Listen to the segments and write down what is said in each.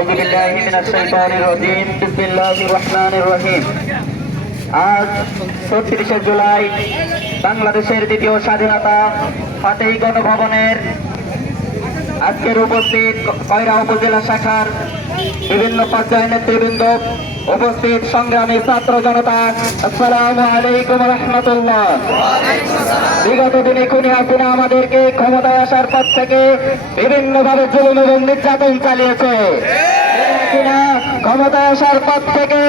আউযু বিল্লাহি মিনাশ শাইতানির রাজীম। বিসমিল্লাহির রহমানির রহিম। আজ ৩৬শে জুলাই বাংলাদেশের দ্বিতীয় স্বাধীনতা ফাতেহি গণভবনের আজকের উপস্থিত কয়রা উপজেলা শাখার বিভিন্ন পর্যায়ের নেতৃবৃন্দ, উপস্থিত সংগ্রামী ছাত্র জনতা, আসসালামু আলাইকুম রহমতুল্লাহ। বিগত দিনে খুনি হাসিনা আমাদেরকে ক্ষমতায় আসার পর থেকে বিভিন্নভাবে জুলুম এবং নির্যাতন চালিয়েছে। ক্ষমতায় আসার পর থেকে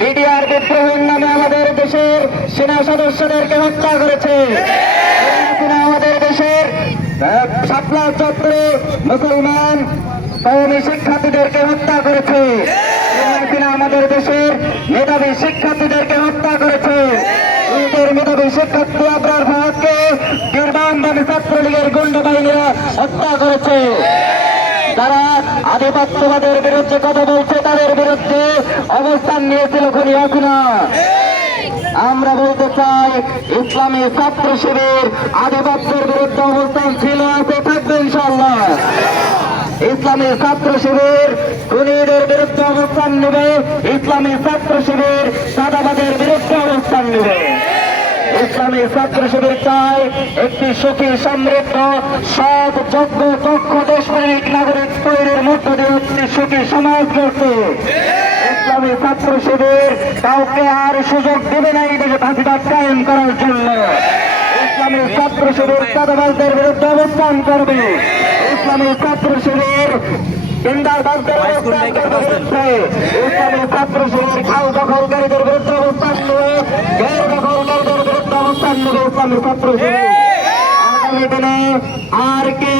বিডিআর বিদ্রোহীর নামে আমাদের দেশের সেনা সদস্যদেরকে হত্যা করেছে। আমাদের দেশের শাপলা চত্বরে মুসলমান কওমি শিক্ষার্থীদেরকে হত্যা করেছে। আমাদের দেশের মেধাবী শিক্ষার্থীদেরকে হত্যা করেছে। মেধাবী শিক্ষার্থী আবরার ফাহাদকে নির্বাণভাবে ছাত্রলীগের গুন্ডা বাহিনীরা হত্যা করেছে। যারা আধিপত্যবাদের বিরুদ্ধে কথা বলছে তাদের বিরুদ্ধে অবস্থান নিয়েছিল খুনি হাসিনা। আমরা বলতে চাই, ইসলামী ছাত্র শিবির আধিপত্যের বিরুদ্ধে অবস্থান ছিল, আছে, থাকবে ইনশাআল্লাহ। ইসলামী ছাত্র শিবির খুনিদের বিরুদ্ধে অবস্থান নেবে। ইসলামী ছাত্র শিবির চাঁদাবাদের বিরুদ্ধে অবস্থান নেবে। ইসলামী ছাত্র শিবির চায় একটি সুখী, সমৃদ্ধ, সৎ, যোগ্য, দক্ষ, দেশপ্রেমিক নাগরিক তৈরির মধ্য দিয়ে একটি সুখী সমাজ গড়তে। ইসলামী ছাত্র শিবির কাউকে আর সুযোগ দেবে না এই দেশে ফাঁসিবাদ কায়েম করার জন্য। ইসলামী ছাত্র শিবির চাঁদাবাজদের বিরুদ্ধে অবস্থান করবে। ইসলামী ছাত্র শিবির টেন্ডারবাজদের অবস্থান করবে। ইসলামী ছাত্র শিবির খাল দখলকারীদের বিরুদ্ধে অবস্থান নেবে। গ্যার দখলকারীদের বিরুদ্ধে অবস্থান নেবে ইসলামী ছাত্র শিবির। আগামী দিনে আর কে